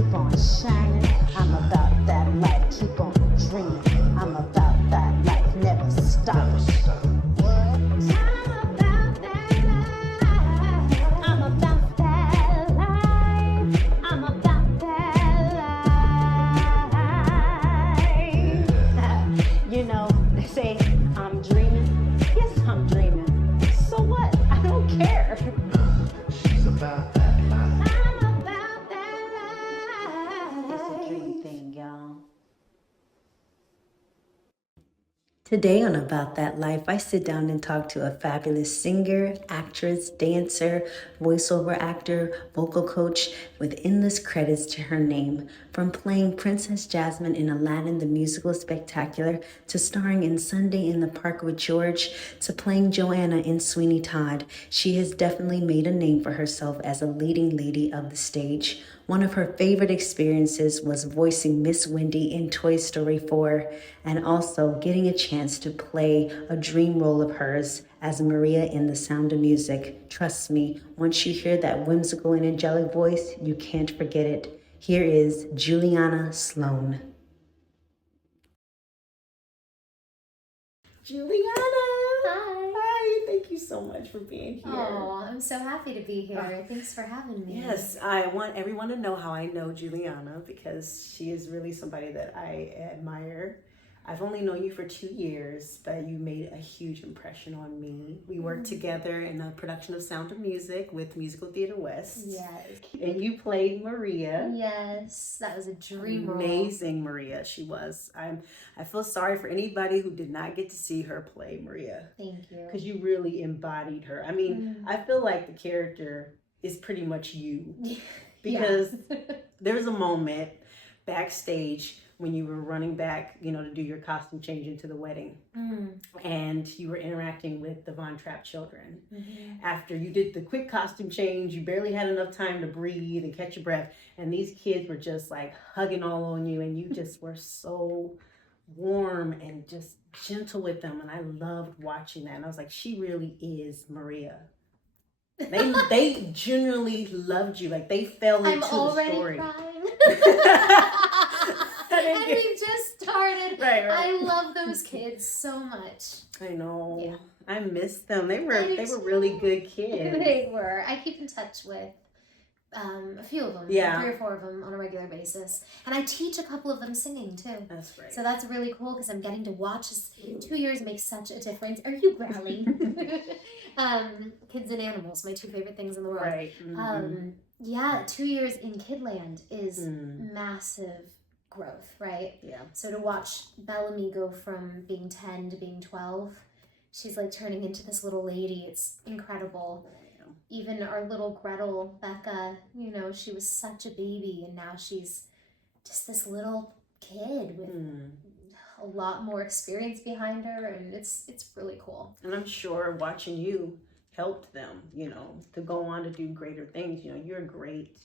keep on shining. I'm about that life, keep on dreaming. I'm about that life, never stop. What? I'm about that life. I'm about that life. I'm about that life. You know, they say I'm dreaming. Yes, I'm dreaming. So what? I don't care. She's about that life. I'm about that life. It's a dream thing, y'all. Today on About That Life, I sit down and talk to a fabulous singer, actress, dancer, voiceover actor, vocal coach with endless credits to her name. From playing Princess Jasmine in Aladdin the Musical Spectacular, to starring in Sunday in the Park with George, to playing Joanna in Sweeney Todd, she has definitely made a name for herself as a leading lady of the stage. One of her favorite experiences was voicing Miss Wendy in Toy Story 4 and also getting a chance to play a dream role of hers as Maria in The Sound of Music. Trust me, once you hear that whimsical and angelic voice, you can't forget it. Here is Juliana Sloan. Juliana! Hi. Hi, thank you so much for being here. Oh, I'm so happy to be here. Thanks for having me. Yes, I want everyone to know how I know Juliana because she is really somebody that I admire. I've only known you for 2 years, but you made a huge impression on me. We worked together in a production of Sound of Music with Musical Theater West. Yes. And you played Maria. Yes, that was a dream role. Amazing Maria she was. I feel sorry for anybody who did not get to see her play Maria. Thank you. Because you really embodied her. I mean, I feel like the character is pretty much you. Because there's a moment backstage when you were running back, you know, to do your costume change into the wedding. And you were interacting with the Von Trapp children. After you did the quick costume change, you barely had enough time to breathe and catch your breath. And these kids were just like hugging all on you, and you just were so warm and just gentle with them. And I loved watching that. And I was like, she really is Maria. They genuinely loved you. Like they fell into the story. I'm already crying. And we've just started. Right. I love those kids so much. I know. Yeah. I miss them. They were really good kids. They were. I keep in touch with a few of them, 3 or 4 of them on a regular basis, and I teach a couple of them singing too. That's right. So that's really cool because I'm getting to watch. 2 years makes such a difference. Are you growling? Kids and animals, my 2 favorite things in the world. Right. Yeah, 2 years in Kidland is massive growth, right? Yeah. So to watch Bellamy go from being 10 to being 12, she's like turning into this little lady. It's incredible. Even our little Gretel, Becca, you know, she was such a baby, and now she's just this little kid with a lot more experience behind her, and it's really cool. And I'm sure watching you helped them, you know, to go on to do greater things. You know, you're a great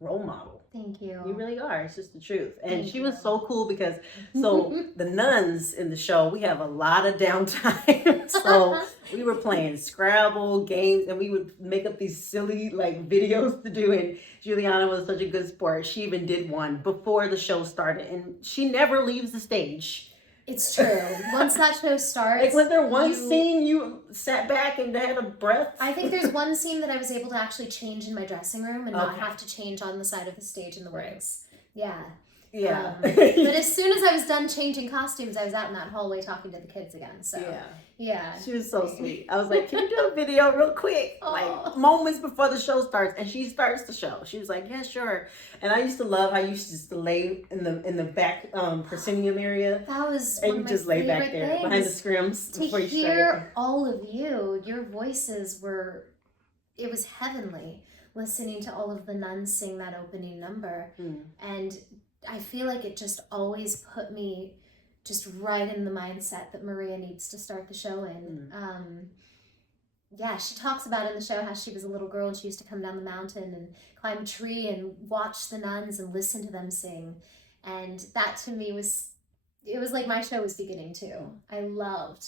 role model. Thank you. You really are. It's just the truth. And she was so cool because the nuns in the show, we have a lot of downtime. So we were playing Scrabble games, and we would make up these silly like videos to do. And Juliana was such a good sport. She even did one before the show started, and she never leaves the stage. It's true. Once that show starts, like, was there one scene you sat back and had a breath? I think there's one scene that I was able to actually change in my dressing room and not have to change on the side of the stage in the wings. Yeah. Yeah. But as soon as I was done changing costumes, I was out in that hallway talking to the kids again. So yeah. She was so sweet. I was like, can you do a video real quick? Like moments before the show starts. And she starts the show. She was like, yeah, sure. And I used to love how you used to just lay in the back proscenium area. That was and one you of my just lay back favorite there things. behind the scrims To before you hear started. all of you, your voices were, it was heavenly listening to all of the nuns sing that opening number. And I feel like it just always put me just right in the mindset that Maria needs to start the show in. Yeah, she talks about in the show how she was a little girl and she used to come down the mountain and climb a tree and watch the nuns and listen to them sing. And that to me was, it was like my show was beginning too. I loved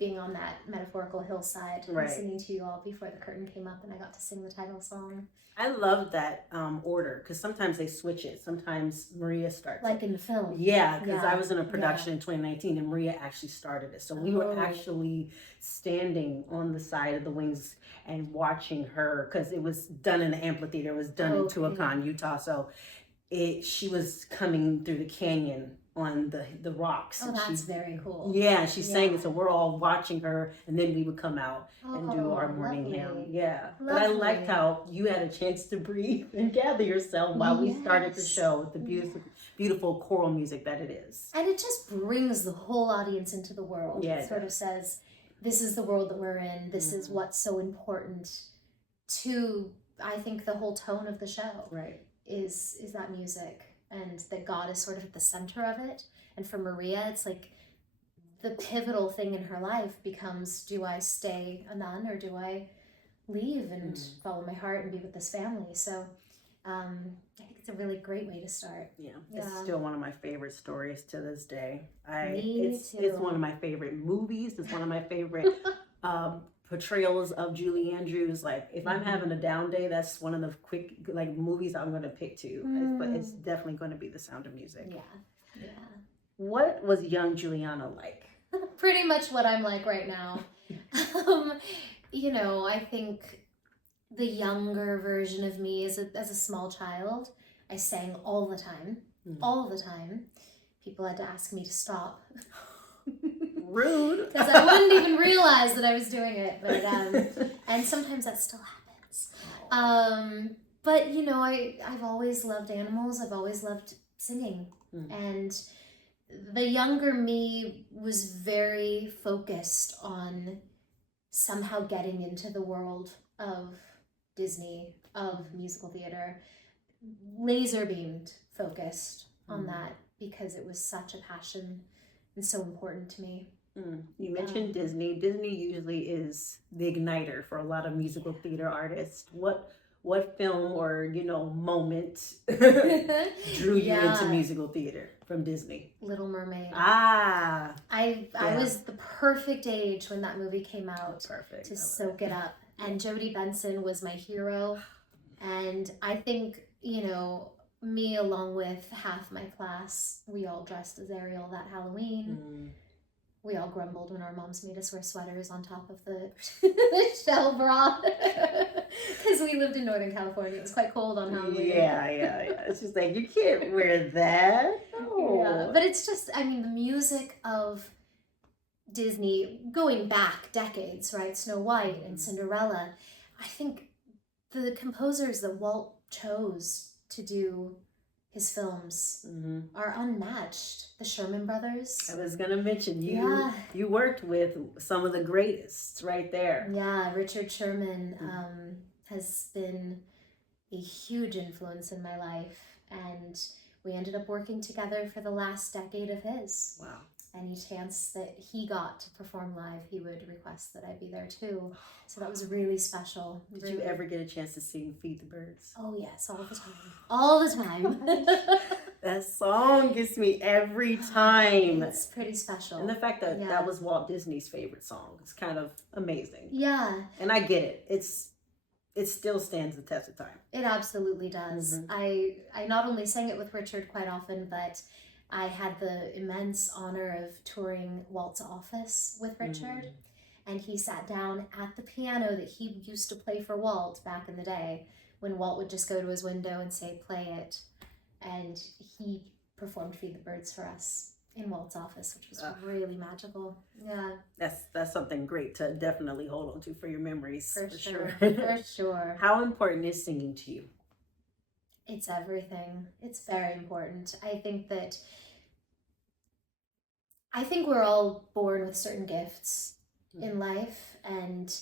being on that metaphorical hillside, Right. listening to you all before the curtain came up and I got to sing the title song. I love that order because sometimes they switch it. Sometimes Maria starts Like it. in the film. Yeah, because Yeah. I was in a production in 2019 and Maria actually started it. So we were Oh. actually standing on the side of the wings and watching her because it was done in the amphitheater. It was done in Okay. Tuacahn, Utah. So she was coming through the canyon on the rocks. Oh, and that's she, very cool. Yeah, she sang Yeah. it. So we're all watching her and then we would come out and do Oh, our morning lovely. hymn. Yeah. But I Lovely. liked how you had a chance to breathe and gather yourself while we started the Yes. show with the beautiful choral music that it is. And it just brings the whole audience into the world. Yeah, It it sort of says, this is the world that we're in. This is what's so important to, I think, the whole tone of the show. Right. Is that music, and that God is sort of at the center of it. And for Maria, it's like the pivotal thing in her life becomes, do I stay a nun or do I leave and follow my heart and be with this family? So I think it's a really great way to start. Yeah. Yeah. It's still one of my favorite stories to this day. Me It's too. one of my favorite movies. It's one of my favorite portrayals of Julie Andrews. Like if I'm having a down day, that's one of the quick like movies I'm going to pick too. But it's definitely going to be The Sound of Music. Yeah. What was young Juliana like? Pretty much what I'm like right now. I think the younger version of me as a small child, I sang all the time. All the time. People had to ask me to stop. Rude. Because I wouldn't even realize that I was doing it. But and sometimes that still happens. But I've always loved animals. I've always loved singing. And the younger me was very focused on somehow getting into the world of Disney, of musical theater, laser beamed focused on that because it was such a passion and so important to me. You mentioned Disney. Disney usually is the igniter for a lot of musical theater artists. What film or moment drew you into musical theater from Disney? Little Mermaid. I was the perfect age when that movie came out. Perfect. To soak it up. And Jodie Benson was my hero. And I think, me along with half my class, we all dressed as Ariel that Halloween. We all grumbled when our moms made us wear sweaters on top of the shell bra. Because we lived in Northern California. It was quite cold on Halloween. Yeah. It's just like, you can't wear that. No. Yeah. But it's just, the music of Disney, going back decades, right? Snow White and Cinderella. I think the composers that Walt chose to do his films are unmatched. The Sherman Brothers. I was gonna mention you worked with some of the greatest right there. Yeah, Richard Sherman has been a huge influence in my life, and we ended up working together for the last decade of his. Wow. Any chance that he got to perform live, he would request that I be there too. So that was really special. Did you ever get a chance to sing Feed the Birds? Oh yes, all the time. All the time. That song gets me every time. It's pretty special. And the fact that that was Walt Disney's favorite song is kind of amazing. Yeah. And I get it. It still stands the test of time. It absolutely does. I not only sang it with Richard quite often, but I had the immense honor of touring Walt's office with Richard. And he sat down at the piano that he used to play for Walt back in the day, when Walt would just go to his window and say, play it. And he performed Feed the Birds for us in Walt's office, which was really magical. Yeah. That's something great to definitely hold on to for your memories. For sure. For sure. How important is singing to you? It's everything. It's very important. I think we're all born with certain gifts in life, and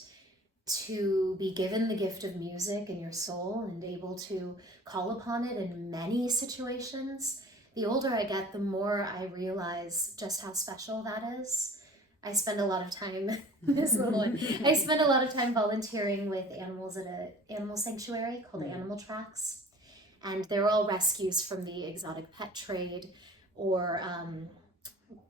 to be given the gift of music in your soul and able to call upon it in many situations, the older I get, the more I realize just how special that is. I spend a lot of time, I spend a lot of time volunteering with animals at an animal sanctuary called Animal Tracks. And they're all rescues from the exotic pet trade or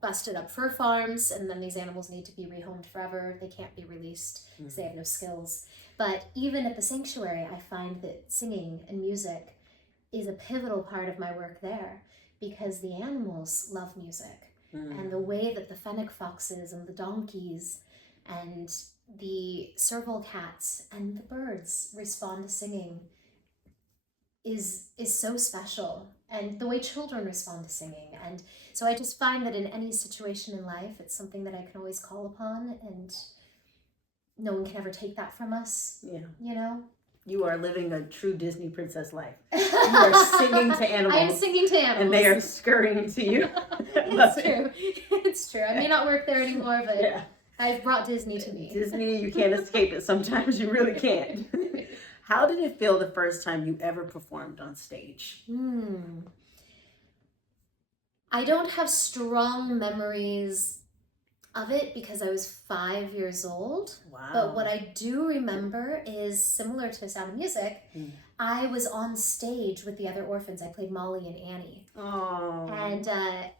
busted up fur farms, and then these animals need to be rehomed forever. They can't be released because they have no skills. But even at the sanctuary, I find that singing and music is a pivotal part of my work there, because the animals love music. And the way that the fennec foxes and the donkeys and the serval cats and the birds respond to singing is so special, and the way children respond to singing. And so I just find that in any situation in life, it's something that I can always call upon, and no one can ever take that from us. Yeah. You know? You are living a true Disney princess life. You are singing to animals. I'm singing to animals. And they are scurrying to you. It's true. It's true. I may not work there anymore, but yeah. I've brought Disney to me. Disney, you can't escape it. Sometimes you really can't. How did it feel the first time you ever performed on stage? I don't have strong memories of it because I was 5 years old. Wow. But what I do remember is similar to Sound of Music. I was on stage with the other orphans. I played Molly and Annie. Oh. And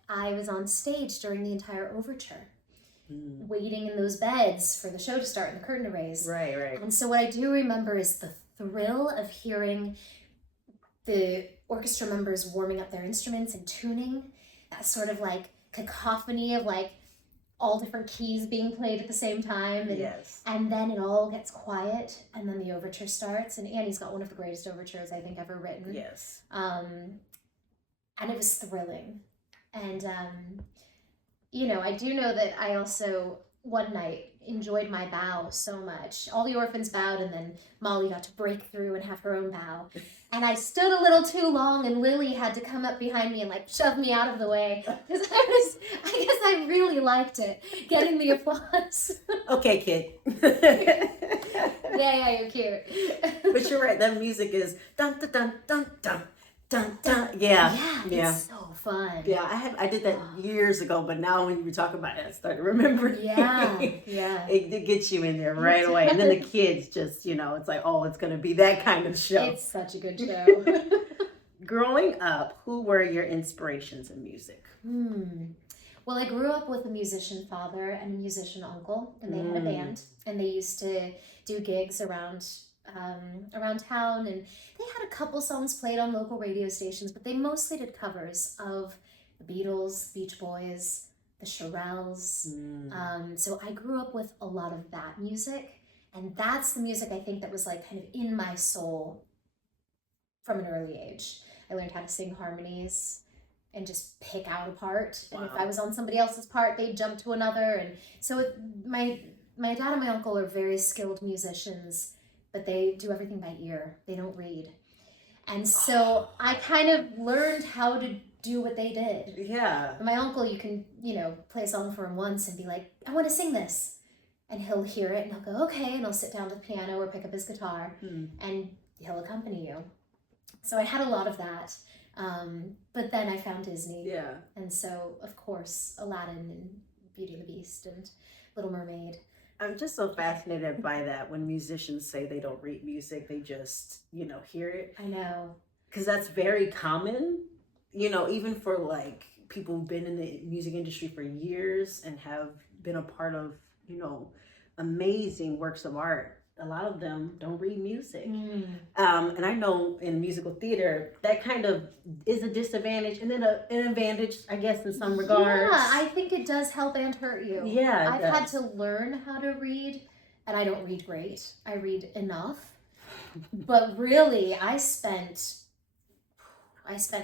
I was on stage during the entire overture, waiting in those beds for the show to start and the curtain to raise. Right, right. And so what I do remember is the thrill of hearing the orchestra members warming up their instruments and tuning, that sort of like cacophony of like all different keys being played at the same time. And, yes. And then it all gets quiet, and then the overture starts. And Annie's got one of the greatest overtures I think ever written. Yes. And it was thrilling. And, you know, I do know that I also, one night, enjoyed my bow so much. All the orphans bowed, and then Molly got to break through and have her own bow. And I stood a little too long, and Lily had to come up behind me and like shove me out of the way. Because I guess I really liked it, getting the applause. Okay, kid. Yeah, you're cute. But you're right, that music is dun dun dun dun dun dun dun. Yeah. It's so fun. Yeah, I did that years ago, but now when you were talking about it, I started remembering. Yeah. It gets you in there right away. And then the kids just, you know, it's like, oh, it's going to be that kind of show. It's such a good show. Growing up, who were your inspirations in music? Well, I grew up with a musician father and a musician uncle, and they had a band, and they used to do gigs around town, and they had a couple songs played on local radio stations, but they mostly did covers of the Beatles, Beach Boys, the Shirelles. So I grew up with a lot of that music, and that's the music I think that was like kind of in my soul from an early age. I learned how to sing harmonies and just pick out a part. And if I was on somebody else's part, they'd jump to another. And so my dad and my uncle are very skilled musicians, but they do everything by ear. They don't read. And so I kind of learned how to do what they did. Yeah. And my uncle, you can, you know, play a song for him once and be like, I want to sing this. And he'll hear it and he'll go, okay. And he'll sit down to the piano or pick up his guitar and he'll accompany you. So I had a lot of that. But then I found Disney. Yeah. And so, of course, Aladdin and Beauty and the Beast and Little Mermaid. I'm just so fascinated by that when musicians say they don't read music, they just, you know, hear it. I know. Because that's very common, you know, even for like people who've been in the music industry for years and have been a part of, you know, amazing works of art. A lot of them don't read music. And I know in musical theater, that kind of is a disadvantage and then an advantage, I guess, in some regards. Yeah, I think it does help and hurt you. Yeah, I've had to learn how to read, and I don't read great. I read enough. But really, I spent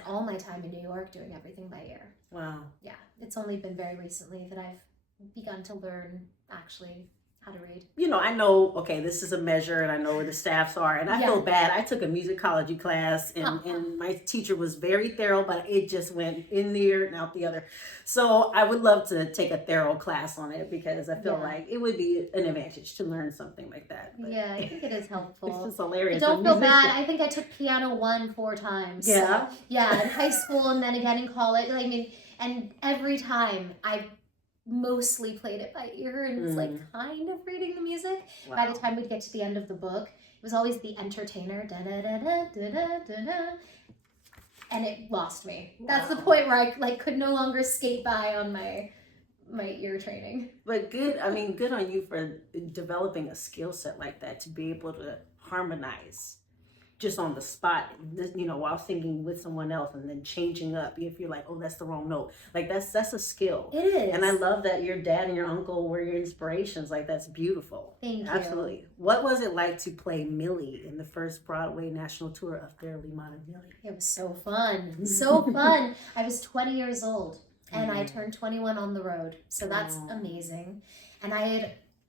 all my time in New York doing everything by ear. Wow. Yeah, it's only been very recently that I've begun to learn actually how to read. You know, I know, okay, this is a measure and I know where the staffs are and I feel bad. I took a musicology class and my teacher was very thorough, but it just went in the ear and out the other. So I would love to take a thorough class on it because I feel like it would be an advantage to learn something like that. But yeah, I think it is helpful. It's just hilarious. But don't feel bad. I think I took piano 4 times. Yeah? So, yeah, in high school and then again in college. I mean, and every time I mostly played it by ear and was like kind of reading the music. Wow. By the time we'd get to the end of the book, it was always the entertainer. Da da da da da da da. and it lost me. That's the point where I like could no longer skate by on my ear training. But good, I mean, good on you for developing a skill set like that to be able to harmonize just on the spot, you know, while singing with someone else and then changing up if you're like, oh, that's the wrong note. Like that's a skill. It is. And I love that your dad and your uncle were your inspirations. Like that's beautiful. Thank you. Absolutely. What was it like to play Millie in the first Broadway national tour of Fairly Modern Millie? It was so fun. So fun. I was 20 years old and I turned 21 on the road. So that's amazing. And I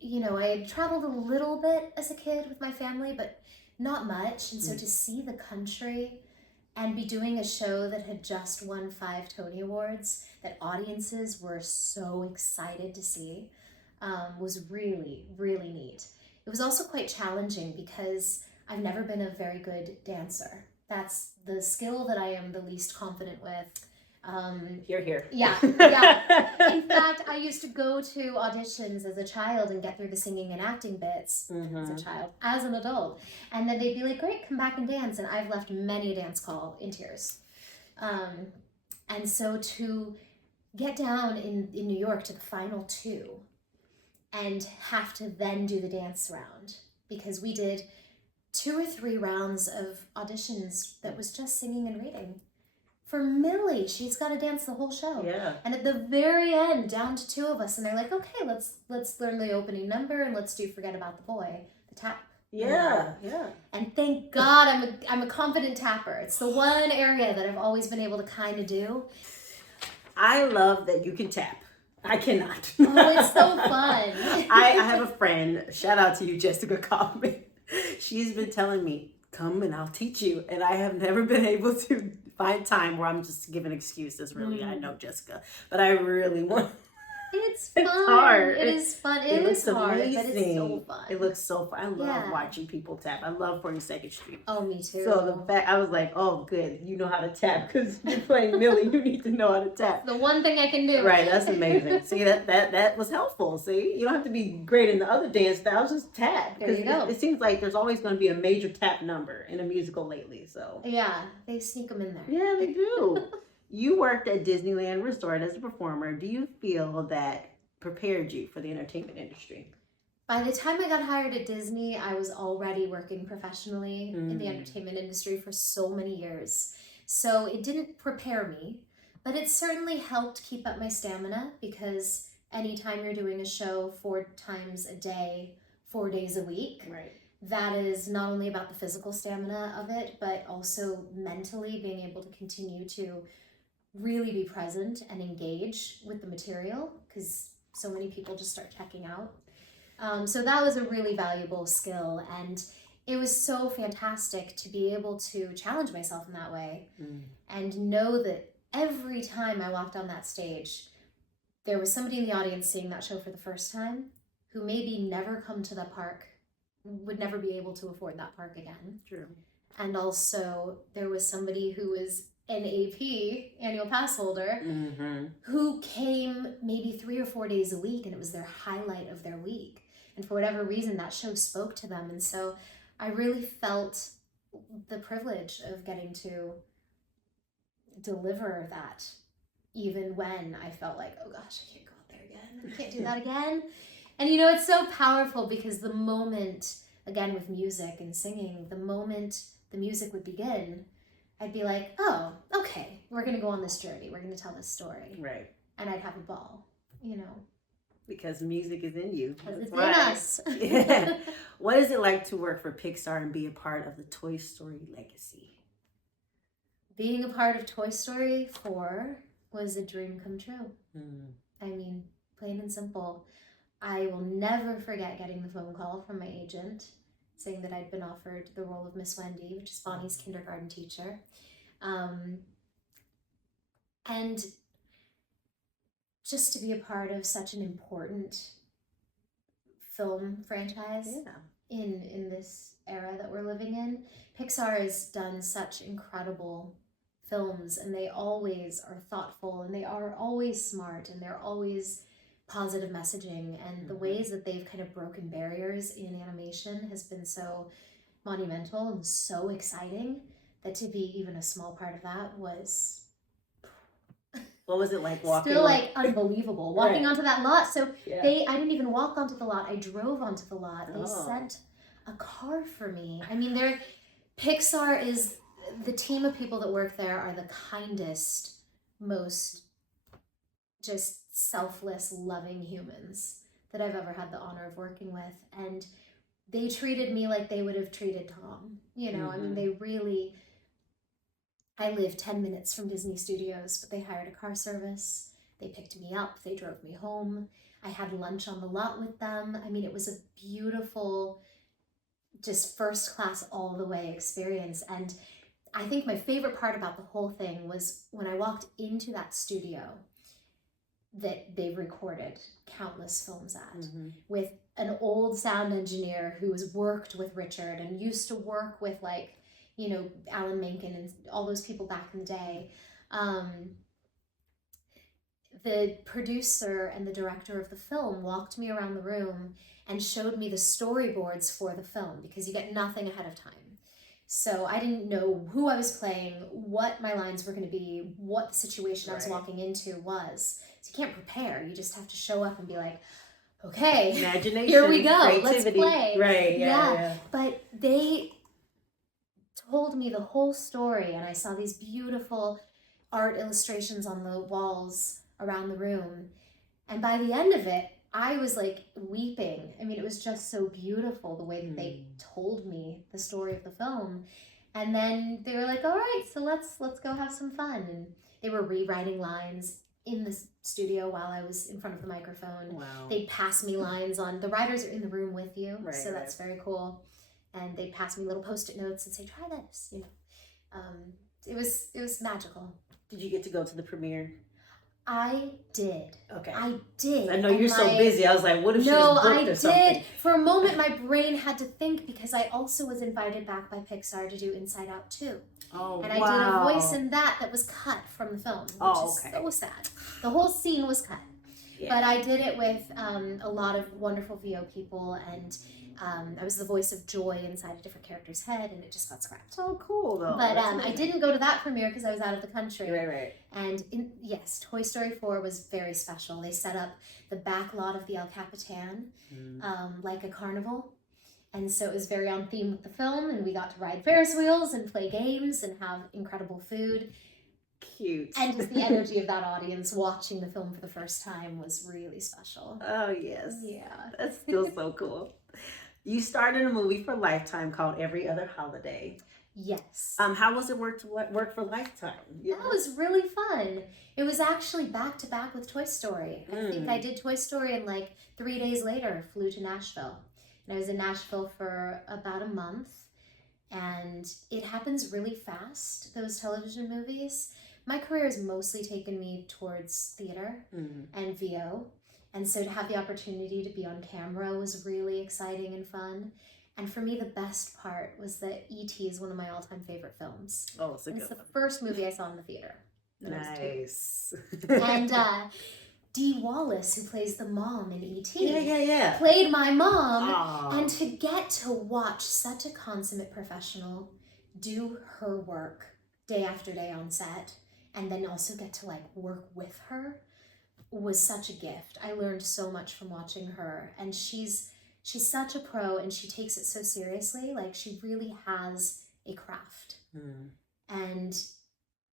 had traveled a little bit as a kid with my family, but not much. And so to see the country and be doing a show that had just won 5 Tony Awards that audiences were so excited to see was really, really neat. It was also quite challenging because I've never been a very good dancer. That's the skill that I am the least confident with. Here. Yeah. In fact, I used to go to auditions as a child and get through the singing and acting bits as a child, as an adult. And then they'd be like, great, come back and dance. And I've left many a dance call in tears. And so to get down in New York to the final 2 and have to then do the dance round, because we did 2 or 3 rounds of auditions that was just singing and reading. For Millie, she's got to dance the whole show. Yeah. And at the very end, down to 2 of us, and they're like, okay, let's learn the opening number and let's do Forget About the Boy, the tap. Yeah. And thank God I'm a confident tapper. It's the one area that I've always been able to kind of do. I love that you can tap. I cannot. Oh, it's so fun. I have a friend, shout out to you, Jessica Kaufman. She's been telling me, come and I'll teach you. And I have never been able to find time where I'm just giving excuses, really. I know, Jessica. But I really want. It's fun. It's hard. It is fun. It is hard, amazing. but it's so fun. It looks so fun. I love watching people tap. I love 42nd Street. Oh, me too. So the fact, I was like, oh, good. You know how to tap because you're playing Millie. You need to know how to tap. The one thing I can do. Right, that's amazing. See, that was helpful. See, you don't have to be great in the other dance styles. Just tap. There you go. It seems like there's always going to be a major tap number in a musical lately. So Yeah, they sneak them in there. yeah, they do. You worked at Disneyland Resort as a performer. Do you feel that prepared you for the entertainment industry? By the time I got hired at Disney, I was already working professionally in the entertainment industry for so many years. So it didn't prepare me, but it certainly helped keep up my stamina, because anytime you're doing a show 4 times a day, 4 days a week, Right. that is not only about the physical stamina of it, but also mentally being able to continue to really be present and engage with the material, because so many people just start checking out. So that was a really valuable skill, and it was so fantastic to be able to challenge myself in that way and know that every time I walked on that stage, there was somebody in the audience seeing that show for the first time who maybe never come to that park, would never be able to afford that park again. True. And also there was somebody who was an AP, annual pass holder, who came maybe 3 or 4 days a week, and it was their highlight of their week. And for whatever reason, that show spoke to them. And so I really felt the privilege of getting to deliver that, even when I felt like, oh gosh, I can't go out there again. I can't do that again. And you know, it's so powerful because the moment, again with music and singing, the moment the music would begin, I'd be like, oh, okay, we're going to go on this journey. We're going to tell this story. Right. And I'd have a ball, you know. Because music is in you. Because it's right. in us. Yeah. What is it like to work for Pixar and be a part of the Toy Story legacy? Being a part of Toy Story 4 was a dream come true. I mean, plain and simple. I will never forget getting the phone call from my agent saying that I'd been offered the role of Miss Wendy, which is Bonnie's kindergarten teacher. And just to be a part of such an important film franchise in this era that we're living in. Pixar has done such incredible films, and they always are thoughtful, and they are always smart, and they're always positive messaging, and the ways that they've kind of broken barriers in animation has been so monumental and so exciting that to be even a small part of that was What was it like walking? Still like unbelievable. Walking Right. onto that lot. So Yeah. I didn't even walk onto the lot. I drove onto the lot. They sent a car for me. I mean, Pixar is, the team of people that work there are the kindest, most just selfless, loving humans that I've ever had the honor of working with. And they treated me like they would have treated Tom. You know, I mean, they really, I live 10 minutes from Disney Studios, but they hired a car service. They picked me up. They drove me home. I had lunch on the lot with them. I mean, it was a beautiful, just first class all the way experience. And I think my favorite part about the whole thing was when I walked into that studio that they've recorded countless films at, with an old sound engineer who has worked with Richard and used to work with, like, you know, Alan Menken and all those people back in the day. The producer and the director of the film walked me around the room and showed me the storyboards for the film, because you get nothing ahead of time. So I didn't know who I was playing, what my lines were going to be, what the situation I was walking into was. So you can't prepare. You just have to show up and be like, okay, imagination, here we go, creativity. let's play. Right, yeah. But they told me the whole story, and I saw these beautiful art illustrations on the walls around the room. And by the end of it, I was like weeping. I mean, it was just so beautiful the way that they told me the story of the film. And then they were like, all right, so let's go have some fun. And they were rewriting lines in the studio while I was in front of the microphone. Wow. They'd pass me lines on, the writers are in the room with you, so that's very cool. And they'd pass me little Post-it notes and say, try this, you know. It was magical. Did you get to go to the premiere? I did. Okay. I did. I know you're so busy. I was like, what if she was booked or something? No, I did. For a moment, my brain had to think, because I also was invited back by Pixar to do Inside Out 2. Oh, and I did a voice in that was cut from the film, which is so sad. The whole scene was cut. Yeah. But I did it with a lot of wonderful VO people, and I was the voice of Joy inside a different character's head, and it just got scrapped. Oh, cool, though. But I didn't go to that premiere because I was out of the country. Right. And yes, Toy Story 4 was very special. They set up the back lot of the El Capitan like a carnival. And so it was very on theme with the film, and we got to ride Ferris wheels and play games and have incredible food. Cute. And just the energy of that audience watching the film for the first time was really special. Oh, yes. Yeah. That's still so cool. You started a movie for Lifetime called Every Other Holiday. Yes. How was it work for Lifetime? That was really fun. It was actually back to back with Toy Story. I think I did Toy Story, and like 3 days later flew to Nashville. And I was in Nashville for about a month. And it happens really fast, those television movies. My career has mostly taken me towards theater and VO. And so to have the opportunity to be on camera was really exciting and fun. And for me, the best part was that E.T. is one of my all-time favorite films. Oh, it's a good It's the one. first movie I saw in the theater. Nice. And Dee Wallace, who plays the mom in E.T., Yeah. played my mom. Aww. And to get to watch such a consummate professional do her work day after day on set, and then also get to like work with her, was such a gift. I learned so much from watching her, and she's such a pro, and she takes it so seriously. Like, she really has a craft. And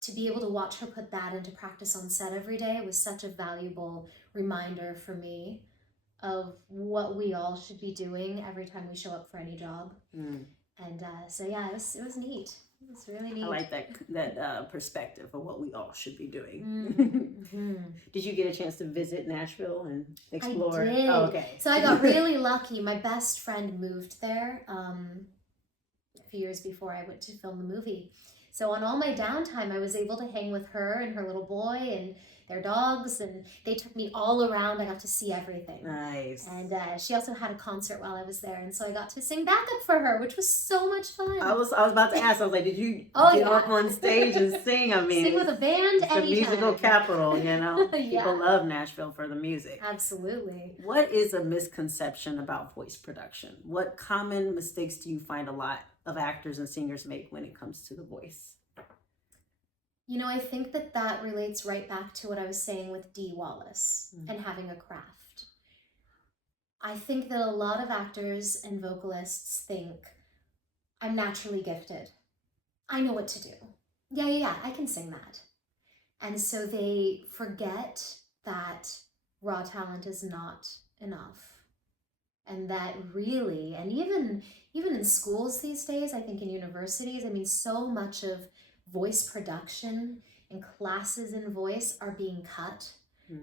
to be able to watch her put that into practice on set every day was such a valuable reminder for me of what we all should be doing every time we show up for any job. And so yeah, it was neat. It was really neat. I like that perspective of what we all should be doing. Did you get a chance to visit Nashville and explore? I did. Oh, okay. So I got really lucky. My best friend moved there a few years before I went to film the movie. So on all my downtime, I was able to hang with her and her little boy and their dogs, and they took me all around. I got to see everything. Nice. And she also had a concert while I was there, and so I got to sing backup for her, which was so much fun. I was about to ask. I was like, did you get up on stage and sing? I mean, sing with a band. It's the musical capital, you know. Yeah. People love Nashville for the music. Absolutely. What is a misconception about voice production? What common mistakes do you find a lot of actors and singers make when it comes to the voice? You know, I think that relates right back to what I was saying with Dee Wallace and having a craft. I think that a lot of actors and vocalists think, I'm naturally gifted. I know what to do. Yeah, I can sing that. And so they forget that raw talent is not enough. And that really, and even in schools these days, I think in universities, I mean, so much of voice production and classes in voice are being cut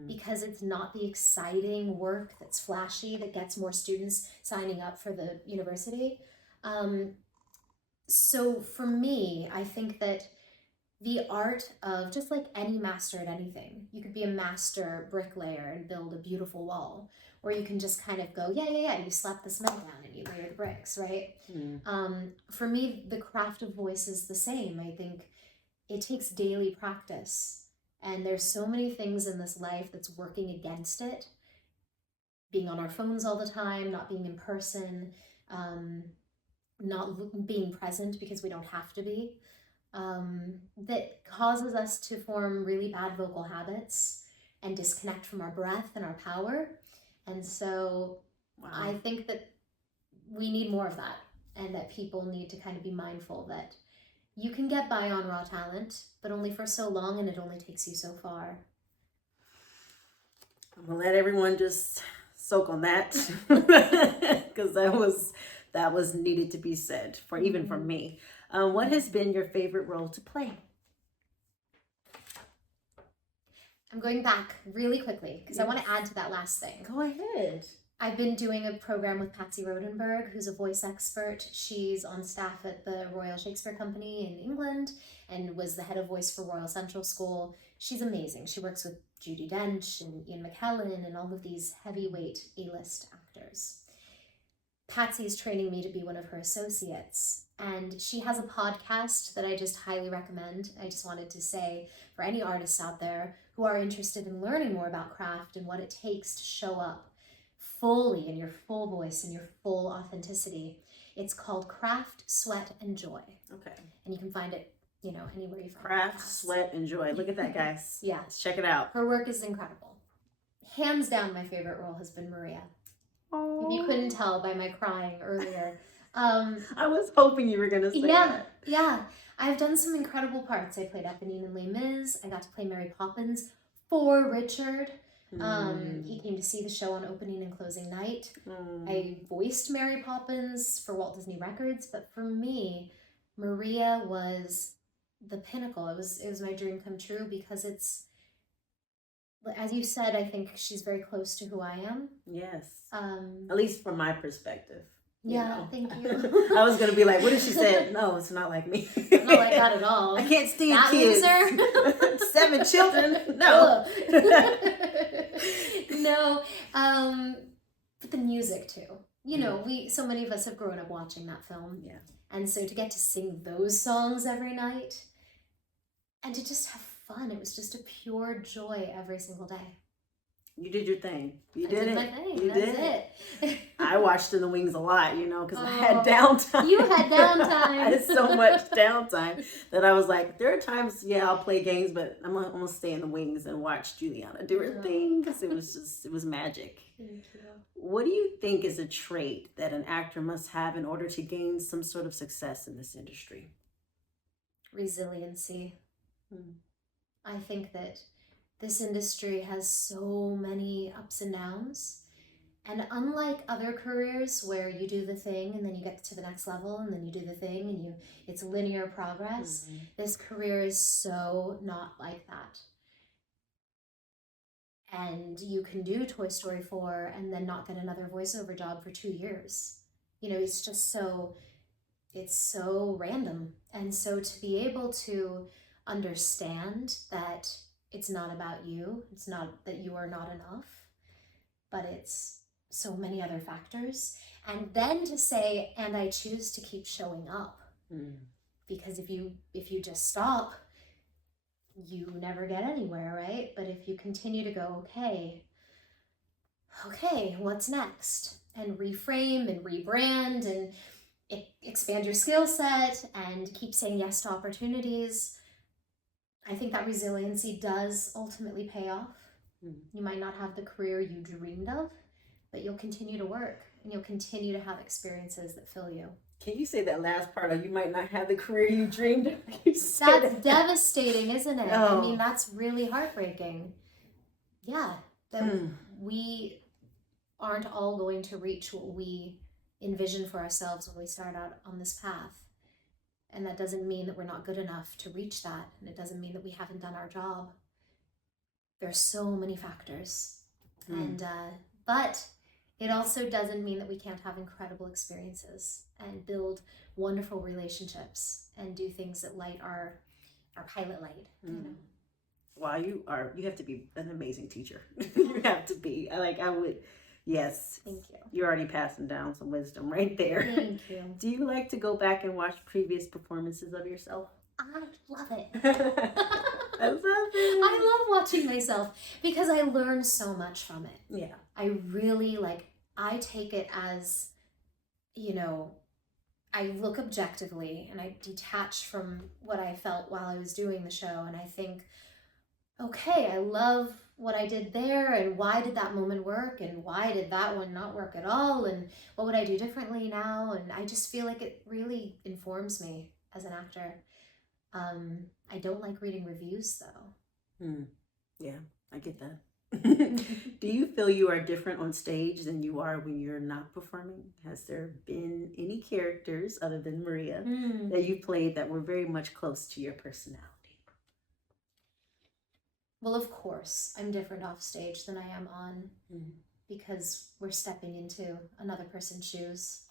because it's not the exciting work that's flashy that gets more students signing up for the university. So for me, I think that the art of, just like any master at anything, you could be a master bricklayer and build a beautiful wall, or you can just kind of go, yeah, you slap the cement down and you layer the bricks, right? For me, the craft of voice is the same. I think it takes daily practice, and there's so many things in this life that's working against it. Being on our phones all the time, not being in person, not being present because we don't have to be. That causes us to form really bad vocal habits and disconnect from our breath and our power. And so I think that we need more of that, and that people need to kind of be mindful that you can get by on raw talent, but only for so long, and it only takes you so far. I'm gonna let everyone just soak on that because that was needed to be said for even for me. What has been your favorite role to play? I'm going back really quickly because I want to add to that last thing. Go ahead. I've been doing a program with Patsy Rodenberg, who's a voice expert. She's on staff at the Royal Shakespeare Company in England and was the head of voice for Royal Central School. She's amazing. She works with Judi Dench and Ian McKellen and all of these heavyweight A-list actors. Patsy's training me to be one of her associates, and she has a podcast that I just highly recommend. I just wanted to say, for any artists out there who are interested in learning more about craft and what it takes to show up fully in your full voice and your full authenticity, it's called Craft, Sweat, and Joy. Okay. And you can find it, anywhere you find Craft, podcasts. Sweat, and Joy. Look at that, guys. Yeah. Let's check it out. Her work is incredible. Hands down, my favorite role has been Maria. If you couldn't tell by my crying earlier. I was hoping you were going to say that. Yeah. I've done some incredible parts. I played Eponine in Les Mis. I got to play Mary Poppins for Richard. He came to see the show on opening and closing night. I voiced Mary Poppins for Walt Disney Records, but for me, Maria was the pinnacle. It was my dream come true because it's, as you said, I think she's very close to who I am. Yes. At least from my perspective. Yeah, thank you. I was going to be like, what if she said, no, it's not like me. Not like that at all. I can't stand that kids. Loser. 7 children. No. No. But the music too. So many of us have grown up watching that film. Yeah. And so to get to sing those songs every night and to just have fun, it was just a pure joy every single day. You did your thing. You I did it. My thing. You That's did it. I watched In the Wings a lot, because I had downtime. You had downtime. I had so much downtime that I was like, there are times, I'll play games, but I'm gonna stay in the wings and watch Juliana do her thing because it was magic. Thank you. What do you think is a trait that an actor must have in order to gain some sort of success in this industry? Resiliency. I think that this industry has so many ups and downs. And unlike other careers where you do the thing and then you get to the next level and then you do the thing and it's linear progress, this career is so not like that. And you can do Toy Story 4 and then not get another voiceover job for 2 years. It's just it's so random. And so to be able to understand that it's not about you, it's not that you are not enough, but it's so many other factors. And then to say, and I choose to keep showing up. Because if you just stop, you never get anywhere, right? But if you continue to go, okay, what's next? And reframe and rebrand expand your skill set and keep saying yes to opportunities, I think that resiliency does ultimately pay off. You might not have the career you dreamed of, but you'll continue to work and you'll continue to have experiences that fill you. Can you say that last part of you might not have the career you dreamed of? That's devastating, isn't it? Oh. I mean, that's really heartbreaking. Yeah, that we aren't all going to reach what we envision for ourselves when we start out on this path. And that doesn't mean that we're not good enough to reach that. And it doesn't mean that we haven't done our job. There's so many factors. And, but it also doesn't mean that we can't have incredible experiences and build wonderful relationships and do things that light our pilot light, you know. Wow, you have to be an amazing teacher. Mm-hmm. You have to be. Yes. Thank you. You're already passing down some wisdom right there. Thank you. Do you like to go back and watch previous performances of yourself? I love it. I love it. I love watching myself because I learn so much from it. Yeah. I really I take it as, you know, I look objectively and I detach from what I felt while I was doing the show. And I think, okay, I love what I did there, and why did that moment work, and why did that one not work at all, and what would I do differently now? And I just feel like it really informs me as an actor. I don't like reading reviews though. Yeah, I get that. Do you feel you are different on stage than you are when you're not performing? Has there been any characters other than Maria that you played that were very much close to your personality? Well, of course, I'm different off stage than I am on because we're stepping into another person's shoes.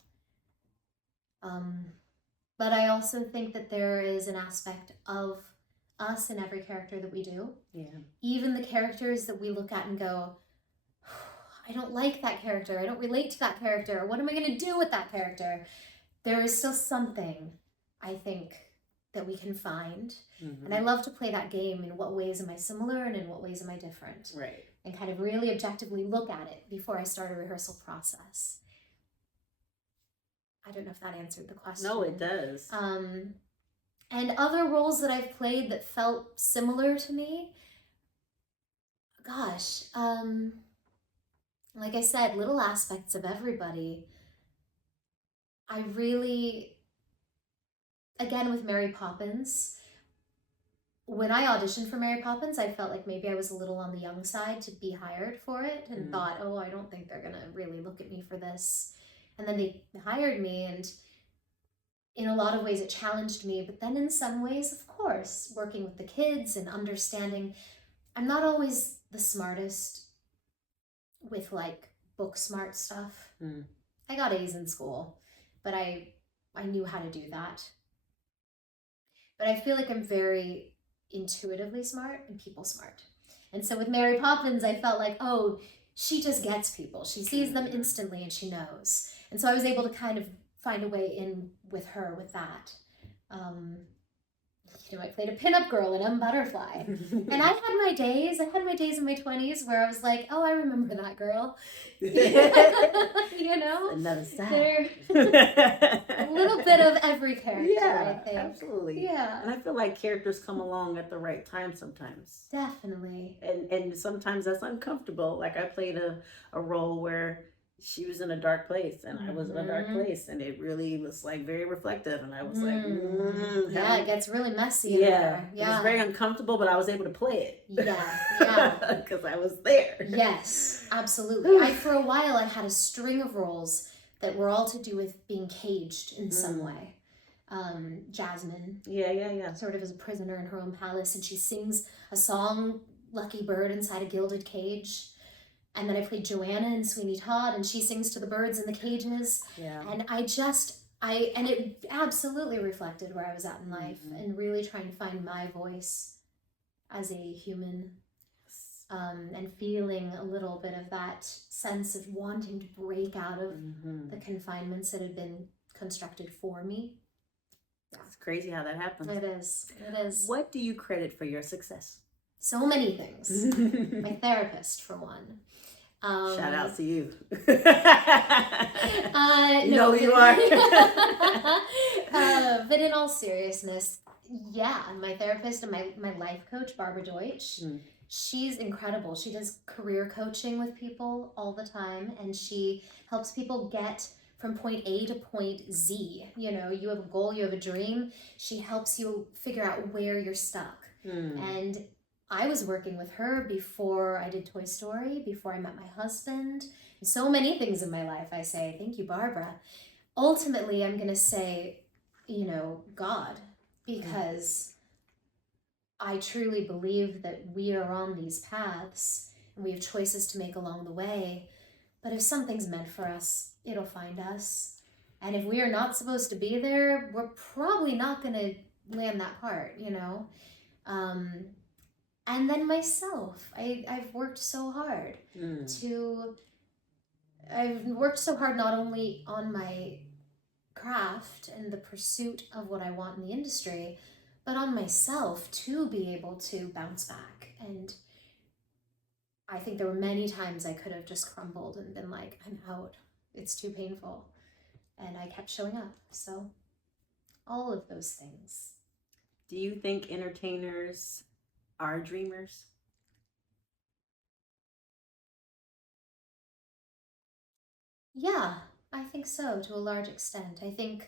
But I also think that there is an aspect of us in every character that we do. Yeah. Even the characters that we look at and go, I don't like that character. I don't relate to that character. What am I going to do with that character? There is still something, I think, that we can find. And I love to play that game. In what ways am I similar and in what ways am I different? Right. And kind of really objectively look at it before I start a rehearsal process. I don't know if that answered the question. No, it does. And other roles that I've played that felt similar to me, gosh, like I said, little aspects of everybody. I really, again with Mary Poppins, when I auditioned for Mary Poppins, I felt like maybe I was a little on the young side to be hired for it, and thought, oh, I don't think they're gonna really look at me for this. And then they hired me, and in a lot of ways it challenged me, but then in some ways, of course, working with the kids and understanding, I'm not always the smartest with book smart stuff. I got A's in school, but I knew how to do that. But I feel like I'm very intuitively smart and people smart. And so with Mary Poppins, I felt like, oh, she just gets people. She sees them instantly and she knows. And so I was able to kind of find a way in with her with that. I played a pinup girl in Butterfly. And I had my days in my 20s where I was like, oh, I remember that girl. You know? Another side. A little bit of every character, I think. Absolutely. Yeah. And I feel like characters come along at the right time sometimes. Definitely. And sometimes that's uncomfortable. Like I played a role where she was in a dark place and I was in a dark place, and it really was very reflective, and I was yeah, it gets really messy in yeah there. it was very uncomfortable, but I was able to play it yeah because I was there. Yes, absolutely. For a while I had a string of roles that were all to do with being caged in some way. Jasmine sort of is a prisoner in her own palace, and she sings a song, Lucky Bird, inside a gilded cage. And then I played Joanna in Sweeney Todd, and she sings to the birds in the cages. Yeah. And and it absolutely reflected where I was at in life, and really trying to find my voice as a human, and feeling a little bit of that sense of wanting to break out of the confinements that had been constructed for me. Yeah. It's crazy how that happens. It is. What do you credit for your success? So many things. My therapist, for one. Shout out to you. You know who you are. But in all seriousness, yeah, my therapist and my life coach, Barbara Deutsch, she's incredible. She does career coaching with people all the time, and she helps people get from point A to point Z. You know, you have a goal, you have a dream. She helps you figure out where you're stuck. And I was working with her before I did Toy Story, before I met my husband, and so many things in my life. I say, thank you, Barbara. Ultimately, I'm going to say, you know, God, because I truly believe that we are on these paths and we have choices to make along the way. But if something's meant for us, it'll find us. And if we are not supposed to be there, we're probably not going to land that part, you know? And then myself, I've worked so hard I've worked so hard not only on my craft and the pursuit of what I want in the industry, but on myself to be able to bounce back. And I think there were many times I could have just crumbled and been like, I'm out. It's too painful. And I kept showing up. So all of those things. Do you think entertainers are dreamers? Yeah, I think so, to a large extent. I think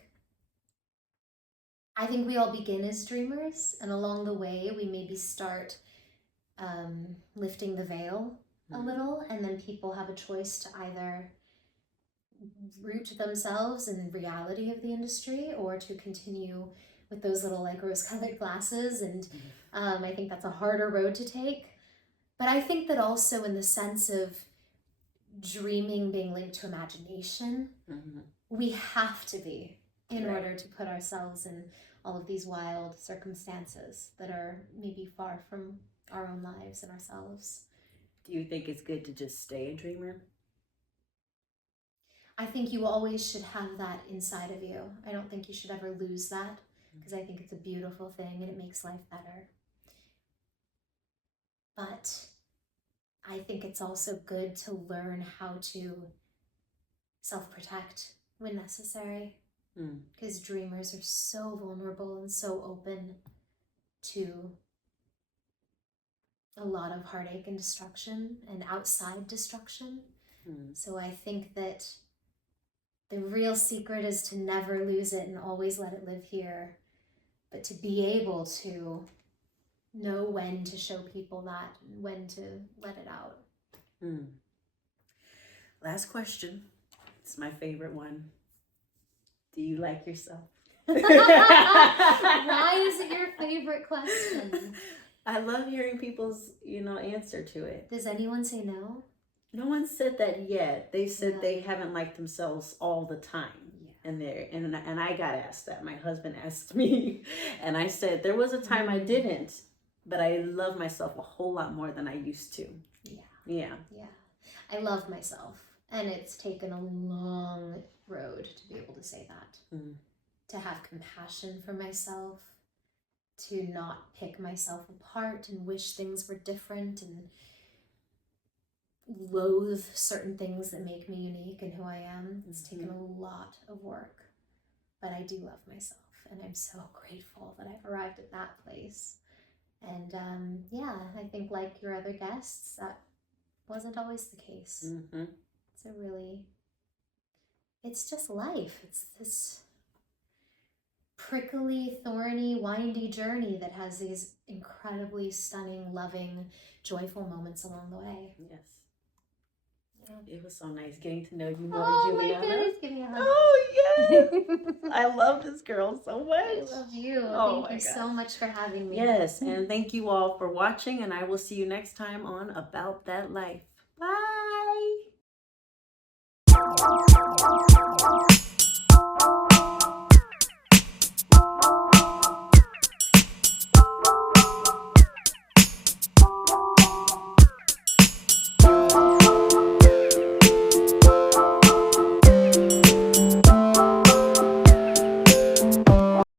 we all begin as dreamers, and along the way we maybe start lifting the veil a little, and then people have a choice to either root themselves in reality of the industry or to continue with those little like rose-colored glasses, and I think that's a harder road to take. But I think that also in the sense of dreaming being linked to imagination, we have to be in order to put ourselves in all of these wild circumstances that are maybe far from our own lives and ourselves. Do you think it's good to just stay a dreamer? I think you always should have that inside of you. I don't think you should ever lose that, because I think it's a beautiful thing and it makes life better. But I think it's also good to learn how to self-protect when necessary, because dreamers are so vulnerable and so open to a lot of heartache and destruction and outside destruction. So I think that the real secret is to never lose it and always let it live here, but to be able to know when to show people that and when to let it out. Last question. It's my favorite one. Do you like yourself? Why is it your favorite question? I love hearing people's, answer to it. Does anyone say no? No one said that yet. They said they haven't liked themselves all the time. And I got asked that. My husband asked me, and I said there was a time I didn't, but I love myself a whole lot more than I used to. Yeah. I love myself, and it's taken a long road to be able to say that. To have compassion for myself, to not pick myself apart and wish things were different and loathe certain things that make me unique and who I am. It's taken a lot of work, but I do love myself, and I'm so grateful that I've arrived at that place. And I think like your other guests, that wasn't always the case. It's just life. It's this prickly, thorny, windy journey that has these incredibly stunning, loving, joyful moments along the way. Yes. It was so nice getting to know you more, Juliana. Oh my goodness, give me a hug. Oh, yes. I love this girl so much. I love you. Oh, thank you so much for having me. Yes, and thank you all for watching, and I will see you next time on About That Life.